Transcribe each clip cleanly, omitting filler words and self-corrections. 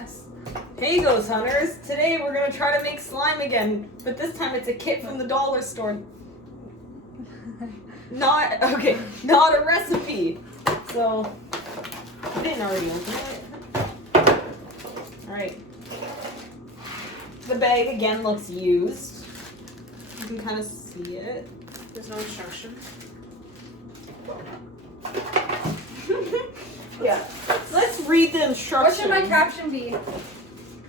mess. Hey Ghost Hunters! Today we're gonna try to make slime again, but this time it's a kit from the dollar store. Not a recipe. So I didn't already open it. Alright. The bag again looks used. You can kind of see it. There's no instructions. Yeah. Let's read the What instructions. should my caption be?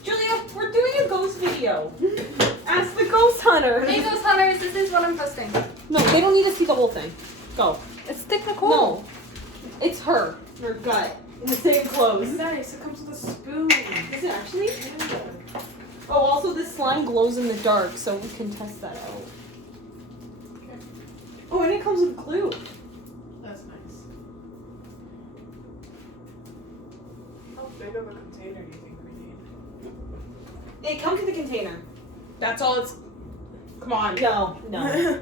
Julia, we're doing a ghost video. Ask the ghost hunter. Hey Ghost Hunters, this is what I'm posting. No, they don't need to see the whole thing. Go. It's Thick Nicole. No. It's her. Her gut. In the same clothes. Nice. It comes with a spoon. Is it actually? Oh, also this slime glows in the dark, so we can test that out. Okay. Oh, and it comes with glue. That's nice. How big of a container do you think we need? It comes with a container. That's all it's. Come on. No.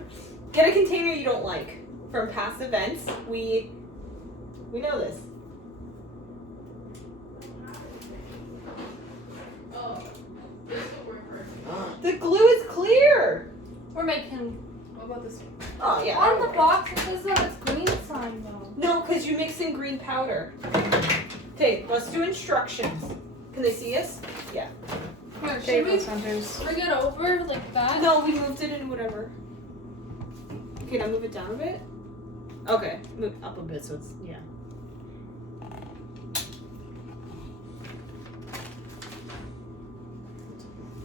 Get a container you don't like. From past events, we know this. Oh, this will work perfect. The glue is clear. We're making. What about this one? Oh yeah. On the box, it says that it's green slime though. No, because you mix in green powder. Okay, let's do instructions. Can they see us? Yeah. Here, Okay, should we Ghost Hunters. bring it over like that? No, we moved it in whatever. Okay, now move it down a bit. Okay, move up a bit so it's, yeah.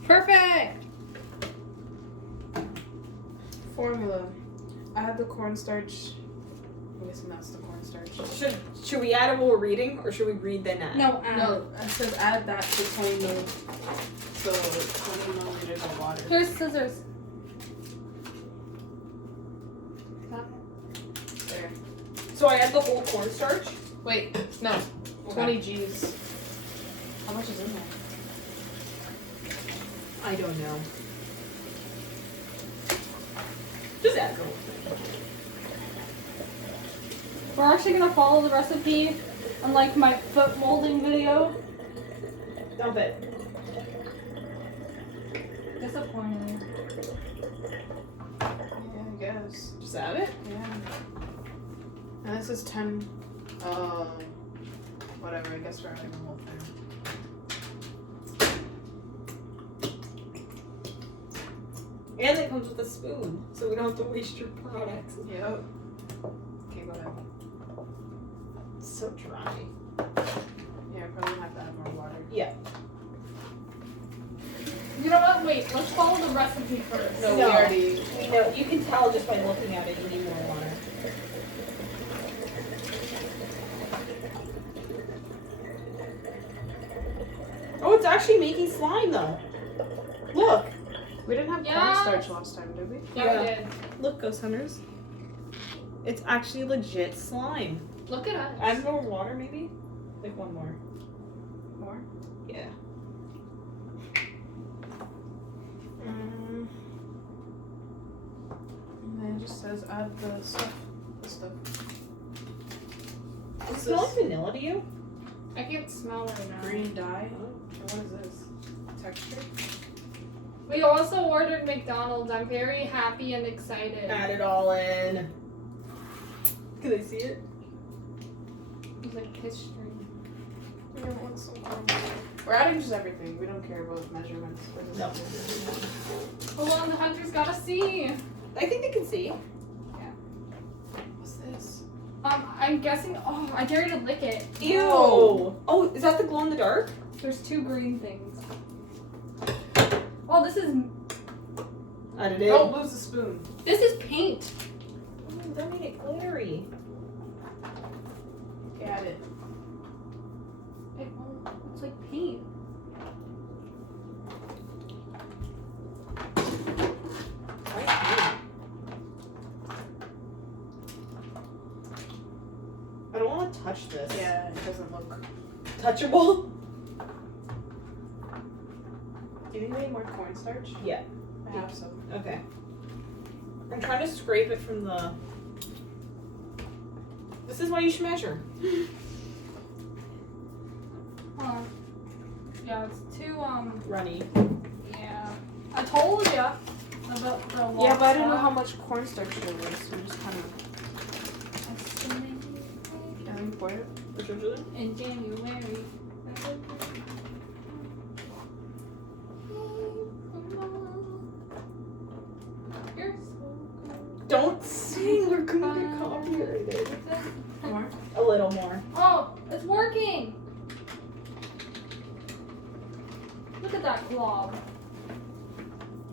Perfect. Formula. Add the cornstarch. I'm guessing that's the cornstarch. Should we add it while we're reading, or should we read then add? No, No, it says add that to 20 ml. So 20 milliliters of water. Here's scissors. There. So I add the whole cornstarch? Wait, no. 20 G's. How much is in there? I don't know. Just add it. We're actually gonna follow the recipe, unlike my foot molding video. Dump it. Disappointing. Yeah, I guess. Just add it? Yeah. And this is 10. Whatever, I guess we're adding the whole thing. And it comes with a spoon, so we don't have to waste your products. Yep. Okay, go ahead. It's so dry. Yeah, probably have to add more water. Yeah. You know what? Wait, let's follow the recipe first. No, No. we already. We know, you can tell just by looking at it you need more water. Oh, it's actually making slime though. Look. We didn't have Yeah. cornstarch last time, did we? Yeah, we did. Look, Ghost Hunters. It's actually legit slime. Look at us. Add more water maybe? Like one more. More? Yeah. And then it just says add the stuff. The stuff. Does it smell like vanilla to you? I can't smell right now. Green dye. What is this? Texture? We also ordered McDonald's. I'm very happy and excited. Add it all in. Can they see it? It's like history. Yeah, it looks so cool. We're adding just everything. We don't care about measurements. We're just No. Hold on, the hunters gotta see. I think they can see. What's this? I'm guessing. Oh, I dare you to lick it. Ew. Whoa. Oh, is that the glow in the dark? There's two green things. Oh, this is Add it in. Oh, lose the spoon. paint. Oh, that made it glittery. Okay, add it. It's like paint. I don't want to touch this. Yeah, it doesn't look. Touchable? Do you think we need more cornstarch? Yeah. I have some. Okay. I'm trying to scrape it from the... This is why you should measure. Hold on. Yeah, it's too runny. Yeah. I told ya about the water. Yeah, but I don't know how much cornstarch there is, so I'm just kind of. Can I pour it? In January. You're so Don't sing. We're good. gonna get copyrighted. More? A little more. Oh, it's working. Look at that glob.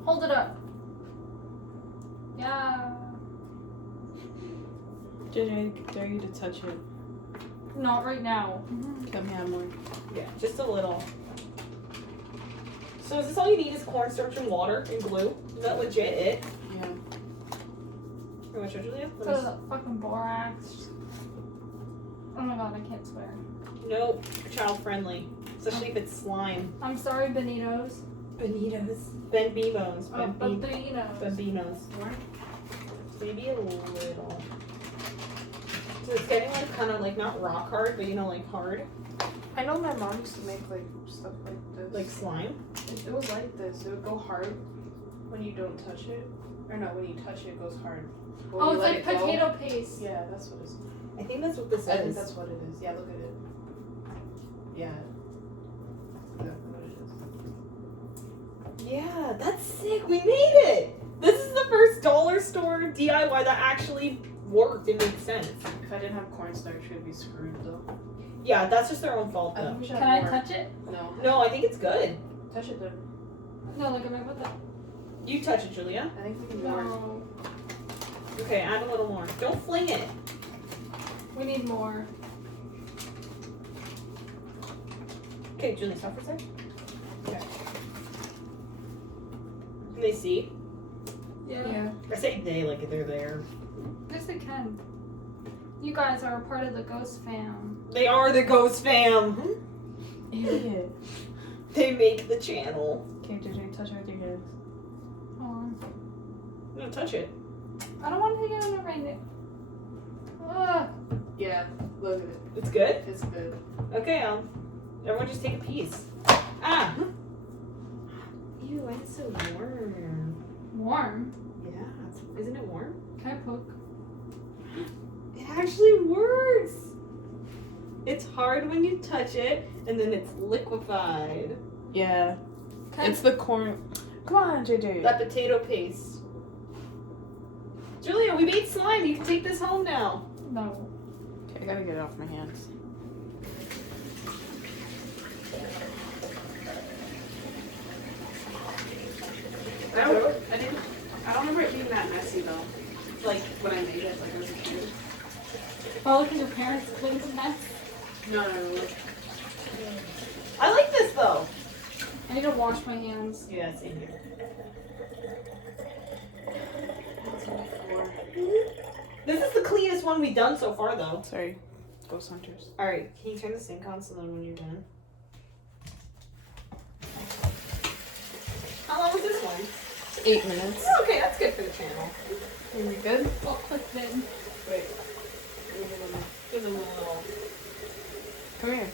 Hold it up. Yeah. JJ, I dare you to touch it. Not right now. Let me have more. Yeah, just a little. So is this all you need is cornstarch and water and glue? Is that legit it? Yeah. How much, Julia? So the fucking borax. Oh my god, I can't swear. Nope, child friendly. Especially if it's slime. I'm sorry, Benitos. Benitos. Ben Bimos. Oh, Ben Benitos. Bimos. More? Maybe a little. So it's getting like kind of like not rock hard, but you know like hard. I know my mom used to make like stuff like this. Like slime. It was like this. It would go hard when you don't touch it. Or no, when you touch it, it goes hard. But when Oh, you it's let like it go- potato paste. Yeah, that's what it is. I think that's what this I think is. that's what it is. Yeah, look at it. Yeah. Exactly what it is. Yeah, that's sick. We made it. This is the first dollar store DIY that actually worked and made sense. If I didn't have cornstarch, we'd be screwed though. Yeah, that's just their own fault I though. think we should Can have I more. touch it? No. No, I think it's good. Touch it then. No, look at my with it. You touch it, Julia. I think we need more. No. Okay, add a little more. Don't fling it. We need more. Okay, Julia, stop for a sec. Okay. Can they see? Yeah. I say they like they're there. Yes, they can. You guys are a part of the Ghost fam. They are the Ghost fam. Idiot. They make the channel. Okay, JJ, touch it with your hands. Hold on. No, touch it. I don't want to get on it right now. Ugh. Yeah, look at it. It's good? It's good. Okay, everyone just take a piece. Ah! Ew, why is it so warm? Warm. Yeah. Isn't it warm? Can I poke? It actually works! It's hard when you touch it, and then it's liquefied. Yeah. Can It's the corn. Come on, JJ. That potato paste. Julia, we made slime. You can take this home now. No. Okay, I gotta get it off my hands. I don't remember it being that messy though. Like when I made it, like as a kid. Oh, because your parents cleaned the mess. No. I like this though. I need to wash my hands. Yeah, same here. This is the cleanest one we've done so far though. Sorry, Ghost Hunters. Alright, can you turn the sink on so then when you're done? How long was this one? 8 minutes. Oh, okay, that's good for the channel. Are we good? Well, click then. Wait. Give them a little. Come here.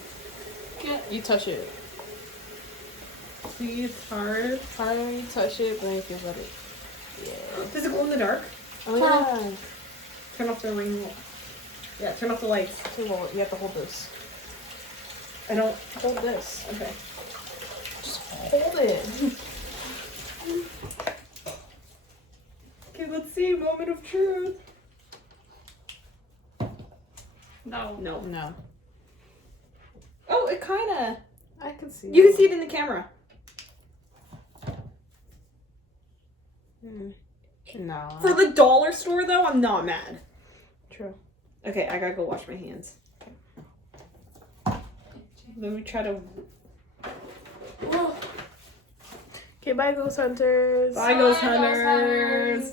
Get. You touch it. See, it's hard. Hard when you touch it, but then you feel better. Yeah. Does it glow in the dark? Oh yeah. Turn off the ring. Yeah, turn off the lights. Okay, well, you have to hold this. I don't. Hold this. Okay. Just hold it. Okay, let's see. Moment of truth. No. No. No. Oh, it kind of. I can see. You can see it in the camera. No. For the dollar store, though, I'm not mad. True. Okay, I gotta go wash my hands. Let me try to. Okay, bye, Ghost Hunters. Bye, Ghost Hunters.